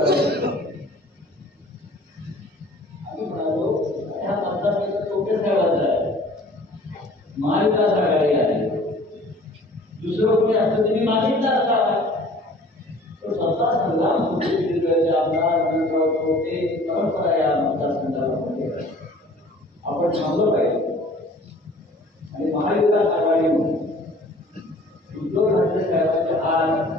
करायचं. आम्ही म्हणालो ह्या मतदारसंघात छोटे साहेबांचा आहे, महाविकास आघाडी आहे, दुसरं कोणी असतं तुम्ही मागितलं असता. तो स्वतः संग्राम आमदार अनंतराव छोटे परंपरा या मतदारसंघाला आपण थांबलो पाहिजे. आणि महाविकास आघाडीने उद्धव ठाकरे साहेबांच्या आज